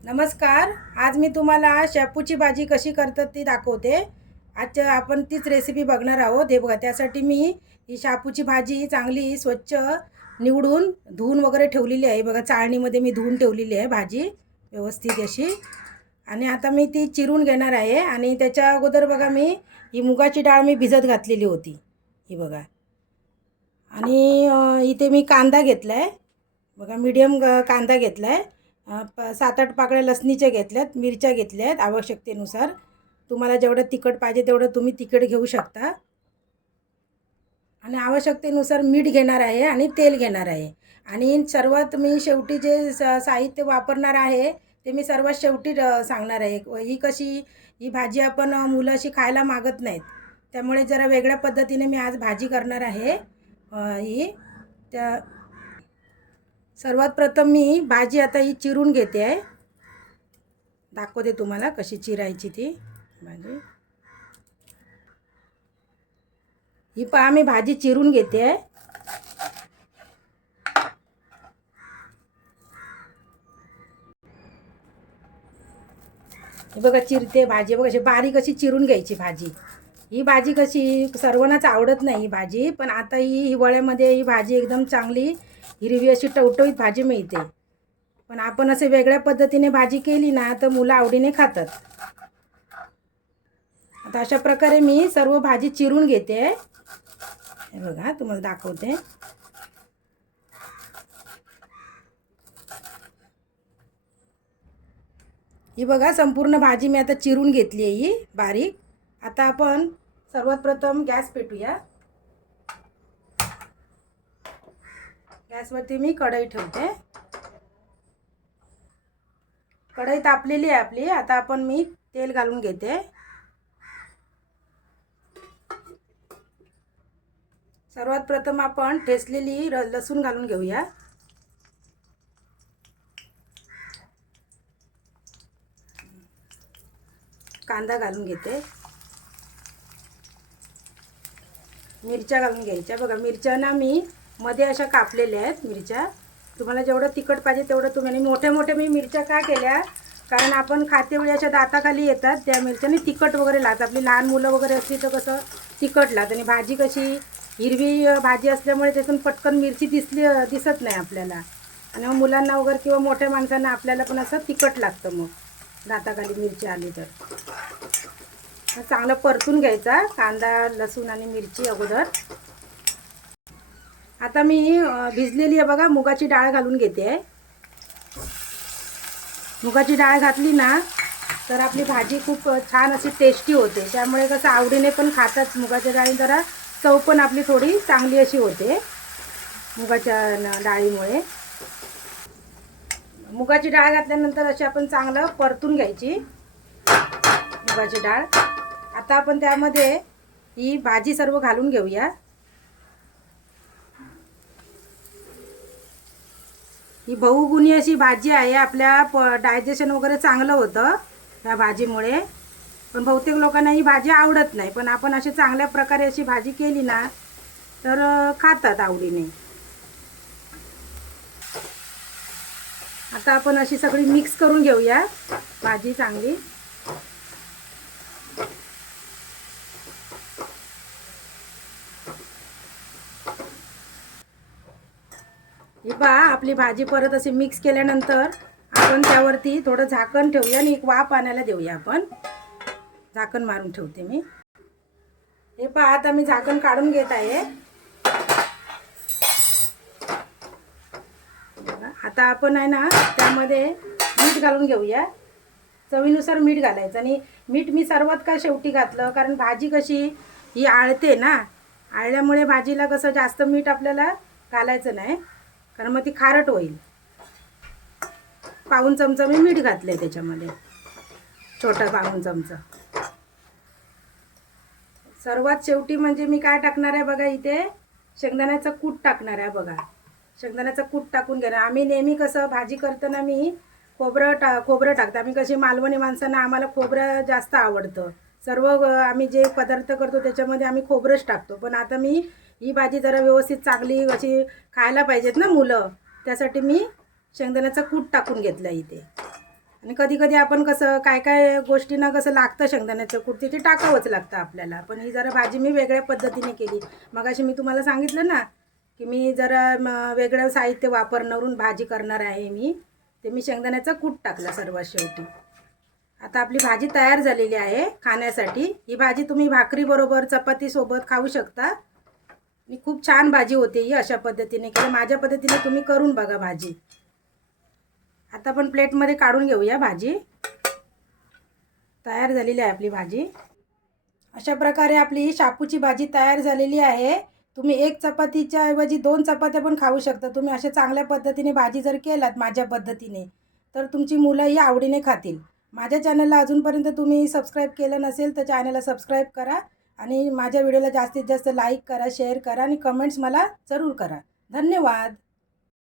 नमस्कार. आज मी तुम्हाला शेपूची भाजी कशी करतात ती दाखवते. आजच्या आपण तीच रेसिपी बघणार आहोत. हे बघा त्यासाठी मी ही शापूची भाजी चांगली स्वच्छ निवडून धुवून वगैरे ठेवलेली आहे. बघा चाळणीमध्ये मी धुवून ठेवलेली आहे भाजी व्यवस्थित अशी. आणि आता मी ती चिरून घेणार आहे. आणि त्याच्या अगोदर बघा मी ही मुगाची डाळ मी भिजत घातलेली होती. ही बघा. आणि इथे मी कांदा घेतला आहे बघा मीडियम कांदा घेतला आहे प सात आठ पाकळ्या लसणीच्या घेतल्यात मिरच्या घेतल्या आहेत आवश्यकतेनुसार. तुम्हाला जेवढं तिखट पाहिजे तेवढं तुम्ही तिखट घेऊ शकता. आणि आवश्यकतेनुसार मीठ घेणार आहे आणि तेल घेणार आहे. आणि सर्वात मी शेवटी जे स साहित्य वापरणार आहे ते मी सर्वात शेवटी सांगणार आहे. ही कशी ही भाजी आपण मुलं अशी खायला मागत नाहीत. त्यामुळे जरा वेगळ्या पद्धतीने मी आज भाजी करणार आहे. ही. त्या सर्वात प्रथम मी भाजी आता ही चिरून घेते आहे. दाखवते तुम्हाला कशी चिरायची ती भाजी. ही पहा मी भाजी चिरून घेते आहे. हे बघा चिरते भाजी. बघा अशी बारीक अशी चिरून घ्यायची भाजी. ही भाजी कशी सर्वांनाच आवडत नाही ही भाजी पण आता ही हिवाळ्यामध्ये ही भाजी एकदम चांगली हिरवी अशी टवटवीत भाजी मिळते. पण आपण असे वेगळ्या पद्धतीने भाजी केली ना तर मुलं आवडीने खातात. आता अशा प्रकारे मी सर्व भाजी चिरून घेते. हे बघा तुम्हाला दाखवते. ही बघा संपूर्ण भाजी मी आता चिरून घेतली आहे ही बारीक. आता आपण सर्वात प्रथम गॅस पेटूया. गॅसवरती मी कढई ठेवते. कढई तापलेली आहे आपली. आता आपण मी तेल घालून घेते. सर्वात प्रथम आपण ठेचलेली र लसूण घालून घेऊया. कांदा घालून घेते. मिरच्या घालून घ्यायच्या. बघा मिरच्या ना मी मध्ये अशा कापलेल्या आहेत मिरच्या. तुम्हाला जेवढं तिखट पाहिजे तेवढं तुम्ही आणि मोठ्या मोठ्या मी मिरच्या का केल्या? कारण आपण खातेवेळी अशा दाताखाली येतात त्या मिरच्याने तिखट वगैरे लागतं आपली लहान मुलं वगैरे असली तर कसं तिखट लागतं आणि भाजी कशी हिरवी भाजी असल्यामुळे त्यातून पटकन मिरची दिसली दिसत नाही आपल्याला. आणि मग मुलांना वगैरे किंवा मोठ्या माणसांना आपल्याला पण असं तिखट लागतं मग. दाताखाली मिरची आली तर. चांगलं परतून घ्यायचा. कांदा लसूण आणि मिरची अगोदर. आता मी भिजलेली आहे बघा मुगाची डाळ घालून घेते. आहे मुगाची डाळ घातली ना तर आपली भाजी खूप छान अशी टेस्टी होते. त्यामुळे कसं आवडीने पण खातात मुगाच्या डाळी. जरा चव पण आपली थोडी चांगली अशी होते मुगाच्या न- डाळीमुळे. मुगाची डाळ घातल्यानंतर अशी आपण चांगलं परतून घ्यायची मुगाची डाळ. आता आपण त्यामध्ये ही भाजी सर्व घालून घेऊया. ही बहुगुणी अशी भाजी आहे. आपल्या प डायजेशन वगैरे चांगलं होतं या भाजीमुळे. पण बहुतेक लोकांना ही भाजी आवडत नाही. पण आपण अशी चांगल्या प्रकारे अशी भाजी केली ना तर खातात आवडीने. आता आपण अशी सगळी मिक्स करून घेऊया. भाजी चांगली. ही पहा आपली भाजी परत अशी मिक्स केल्यानंतर आपण त्यावरती थोडं झाकण ठेवूया आणि एक वाफ आणायला देऊया आपण. झाकण मारून ठेवते मी. हे पहा आता मी झाकण काढून घेत आहे. आता आपण आहे ना त्यामध्ये मीठ घालून घेऊया. चवीनुसार मीठ घालायचं आणि मीठ मी सर्वात का शेवटी घातलं? कारण भाजी कशी ही आळते ना आळल्यामुळे भाजीला कसं जास्त मीठ आपल्याला घालायचं नाही. कारण मग ती खारट होईल. पाऊन चमचा मी मीठ घातलं आहे त्याच्यामध्ये. छोटा पाऊन चमचा. सर्वात शेवटी म्हणजे मी काय टाकणार आहे बघा इथे? शेंगदाण्याचं कूट टाकणार आहे बघा. शेंगदाण्याचं कूट टाकून घेणार. आम्ही नेहमी कसं भाजी करताना मी खोबरं टा खोबरं टाकतो. आम्ही कशी मालवणी माणसांना आम्हाला खोबरं जास्त आवडतं. सर्व आम्ही जे पदार्थ करतो त्याच्यामध्ये आम्ही खोबरंच टाकतो. पण आता मी ही भाजी जरा व्यवस्थित चांगली अशी खायला पाहिजेत ना मुलं. त्यासाठी मी शेंगदाण्याचा कूट टाकून घेतला इथे. आणि कधी कधी आपण कसं काय काय गोष्टींना कसं लागतं शेंगदाण्याचं कूट तिथे टाकावंच लागतं आपल्याला. पण ही जरा भाजी मी वेगळ्या पद्धतीने केली. मग अशी मी तुम्हाला सांगितलं ना की मी जरा वेगळं साहित्य वापरणारून भाजी करणार आहे मी. ते मी शेंगदाण्याचं कूट टाकलं सर्वात शेवटी. आता आपली भाजी तयार झालेली आहे खाण्यासाठी. ही भाजी तुम्ही भाकरीबरोबर चपातीसोबत खाऊ शकता. आणि खूप छान भाजी होते ही अशा पद्धतीने केली माझ्या पद्धतीने तुम्ही करून बघा भाजी. आता आपण प्लेटमध्ये काढून घेऊया भाजी. तयार झालेली आहे आपली भाजी. अशा प्रकारे आपली ही शापूची भाजी तयार झालेली आहे. तुम्ही एक चपातीच्या ऐवजी दोन चपात्या पण खाऊ शकता. तुम्ही अशा चांगल्या पद्धतीने भाजी जर केलात माझ्या पद्धतीने तर तुमची मुलंही आवडीने खातील. माझ्या चॅनलला अजूनपर्यंत तुम्ही सबस्क्राईब केलं नसेल तर चॅनलला सबस्क्राईब करा. आणि माझ्या व्हिडिओला जास्तीत जास्त लाईक करा शेअर करा आणि कमेंट्स मला जरूर करा. धन्यवाद.